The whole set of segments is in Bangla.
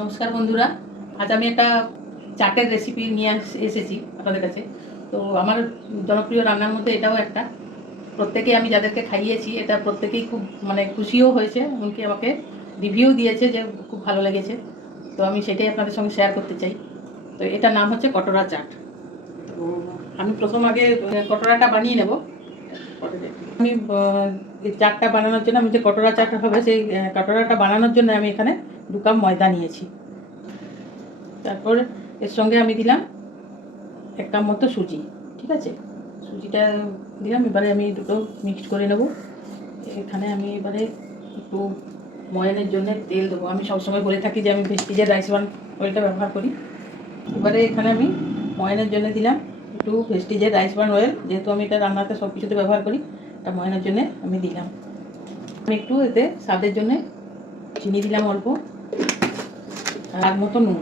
নমস্কার বন্ধুরা। আজ আমি একটা চাটের রেসিপি নিয়ে এসেছি আপনাদের কাছে। তো আমার জনপ্রিয় রান্নার মধ্যে এটাও একটা। প্রত্যেকে আমি যাদেরকে খাইয়েছি, এটা প্রত্যেকেই খুব মানে খুশিও হয়েছে। এমনকি আমাকে রিভিউ দিয়েছে যে খুব ভালো লেগেছে। তো আমি সেটাই আপনাদের সঙ্গে শেয়ার করতে চাই। তো এটার নাম হচ্ছে কটরা চাট। তো আমি প্রথম আগে কটরাটা বানিয়ে নেব। আমি চাটটা বানানোর জন্য আমি যে কটোরা চাট হবে সেই কটোরাটা বানানোর জন্য আমি এখানে দু কাপ ময়দা নিয়েছি। তারপর এর সঙ্গে আমি দিলাম এক কাপ মতো সুজি, ঠিক আছে? সুজিটা দিলাম, এবারে আমি দুটো মিক্সড করে নেব। এখানে আমি এবারে একটু ময়ানের জন্য তেল দেবো। আমি সবসময় বলে থাকি যে আমি ভেস্টিজের রাইস ওয়ান অয়েলটা ব্যবহার করি। এবারে এখানে আমি ময়ানের জন্য দিলাম একটু ভেস্টিজের রাইস ওয়ান অয়েল। যেহেতু আমি এটা রান্নাতে সব কিছুতে ব্যবহার করি এটা ময়নার জন্য আমি দিলাম। আমি একটু এতে স্বাদের জন্য চিনি দিলাম অল্প আর মতো নুন।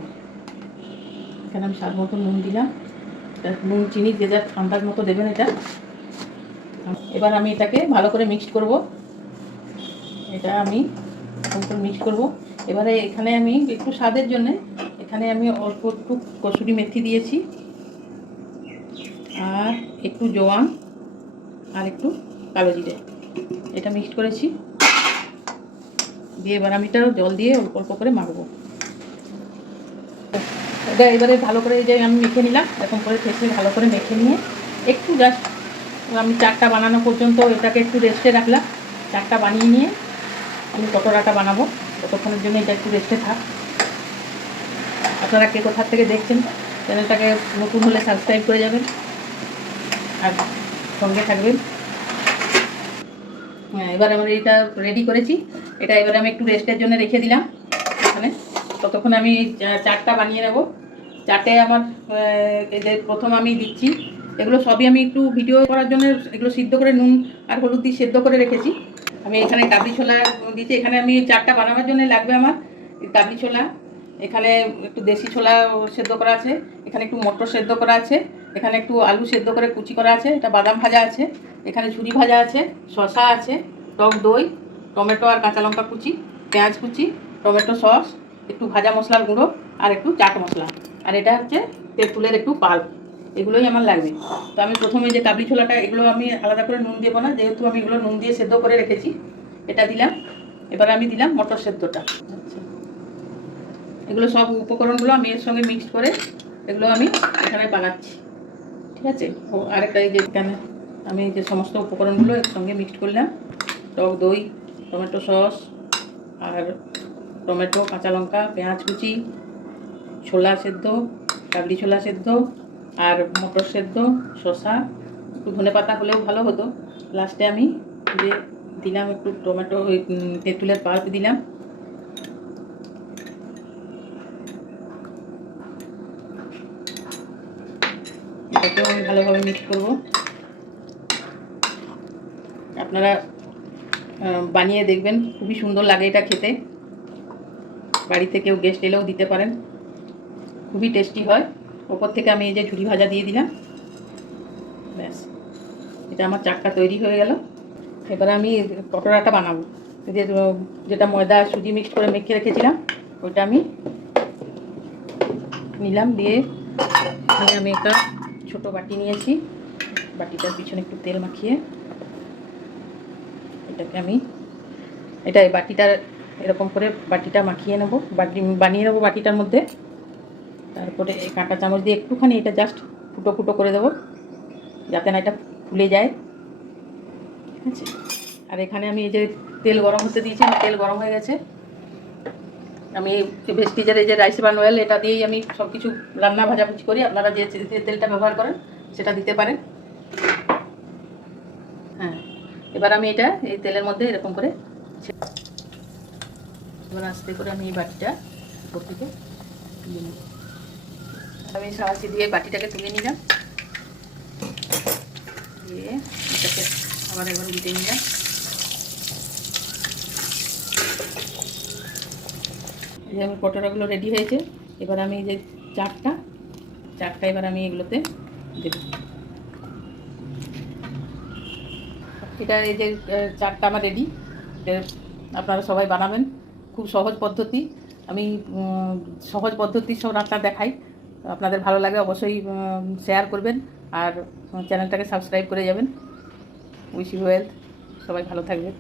এখানে আমি স্বাদ মতো নুন দিলাম। নুন, চিনি যে যার ঠান্ডার মতো দেবেন এটা। এবার আমি এটাকে ভালো করে মিক্সড করব। এটা আমি মিক্স করব। এবারে এখানে আমি একটু স্বাদের জন্য এখানে আমি অল্প একটু কসুরি মেথি দিয়েছি। আর একটু জোয়ান, আর একটু কালো জিরে। এটা মিক্সড করেছি। দিয়ে এবার আমি এটা জল দিয়ে অল্প অল্প করে মাখবো। এটা এবারে ভালো করে যে আমি মেখে নিলাম, এরকম করে ঠেসে ভালো করে মেখে নিয়ে একটু জাস্ট আমি চারটা বানানো পর্যন্ত এটাকে একটু রেস্টে রাখলাম। চারটা বানিয়ে নিয়ে আমি কটরাটা বানাবো। ততক্ষণের জন্য এটা একটু রেস্টে থাক। আপনারা কে কোথার থেকে দেখছেন চ্যানেলটাকে নতুন হলে সাবস্ক্রাইব করে যাবেন। আর সঙ্গে থাকবেন। এবার আমরা এটা রেডি করেছি। এটা এবারে আমি একটু রেস্টের জন্য রেখে দিলাম। এখানে ততক্ষণ আমি চা- চাটটা বানিয়ে নেব। চাটে আমার যে প্রথম আমি দিচ্ছি। এগুলো সবই আমি একটু ভিডিও করার জন্য এগুলো সিদ্ধ করে নুন আর হলুদ দিয়ে সেদ্ধ করে রেখেছি। আমি এখানে কাবলি ছোলা দিচ্ছি এখানে আমি চাটটা বানানোর জন্য লাগবে আমার কাবলি ছোলা। এখানে একটু দেশি ছোলা সেদ্ধ করা আছে, এখানে একটু মটর সেদ্ধ করা আছে, এখানে একটু আলু সেদ্ধ করে কুচি করা আছে, এটা বাদাম ভাজা আছে, এখানে ঝুরি ভাজা আছে, শসা আছে, টক দই, টমেটো আর কাঁচা লঙ্কা কুচি, পেঁয়াজ কুচি, টমেটো সস, একটু ভাজা মশলার গুঁড়ো আর একটু চাট মশলা। আর এটা হচ্ছে তেঁতুলের একটু পাল্প এগুলোই আমার লাগবে। তো আমি প্রথমে যে কাবলি ছোলাটা, এগুলো আমি আলাদা করে নুন দেবো না, যেহেতু আমি এগুলো নুন দিয়ে সেদ্ধ করে রেখেছি, এটা দিলাম। এবার আমি দিলাম মটর সেদ্ধটা। এগুলো সব উপকরণগুলো আমি এর সঙ্গে মিক্সড করে এগুলো আমি এখানে বানাচ্ছি। ঠিক আছে? ও, আরেকটা এই যে এখানে আমি যে সমস্ত উপকরণগুলো এর সঙ্গে মিক্সড করলাম। টক দই, টমেটো সস, আর টমেটো, কাঁচা লঙ্কা, পেঁয়াজ কুচি, ছোলা সেদ্ধ, কাবলি ছোলা সেদ্ধ, আর মটর সেদ্ধ, শসা, একটু ধনে পাতা হলেও ভালো হতো। লাস্টে আমি যে দিলাম একটু টমেটো তেঁতুলের পাল্প দিলাম। এটাকেও আমি ভালোভাবে মিক্স করব। আপনারা বানিয়ে দেখবেন, খুবই সুন্দর লাগে এটা খেতে। বাড়িতে কেউ গেস্ট এলেও দিতে পারেন। খুবই টেস্টি হয়। ওপর থেকে আমি এই যে ঝুড়ি ভাজা দিয়ে দিলাম। ব্যাস। এটা আমার চাটটা তৈরি হয়ে গেল। এবারে আমি পকোড়াটা বানাবো। যে যেটা ময়দা সুজি মিক্স করে মেখে রেখেছিলাম, ওইটা আমি নিলাম দিয়ে আমি একটা ছোট বাটি নিয়েছি। বাটিটার পিছনে একটু তেল মাখিয়ে এটাকে আমি এটা এই বাটিটার এরকম করে বাটিটা মাখিয়ে নেব, বাটি বানিয়ে নেব বাটিটার মধ্যে। তারপরে এই কাঁটা চামচ দিয়ে একটুখানি এটা জাস্ট ফুটো ফুটো করে দেবো, যাতে না এটা ফুলে যায়। ঠিক আছে? আর এখানে আমি এই যে তেল গরম হতে দিয়েছি, তেল গরম হয়ে গেছে। আমি ভেস্টিজের এই যে রাইস বান অয়েল এটা দিয়েই আমি সব কিছু রান্না ভাজাভুজি করি। আপনারা যে তেলটা ব্যবহার করেন, সেটা দিতে পারেন। হ্যাঁ। এবার আমি এটা, এই তেলের মধ্যে এরকম করে এবার আস্তে করে আমি এই বাটিটা উপর থেকে তুলে নেব আমি সাহায্য দিয়ে বাটিটাকে তুলে নিলাম। দিয়ে এটাকে আবার একবার উল্টে নিলাম। যে আমার রেডি হয়েছে, এবার আমি যে চারটা চারটা এবার আমি এগুলোতে দেব। এটা এই যে চারটা আমার রেডি আপনারা সবাই বানাবেন। খুব সহজ পদ্ধতি। আমি সহজ পদ্ধতির সব রান্না দেখাই। আপনাদের ভালো লাগে অবশ্যই শেয়ার করবেন আর চ্যানেলটাকে সাবস্ক্রাইব করে যাবেন। উইশ ইউ ওয়েলথ সবাই ভালো থাকবেন।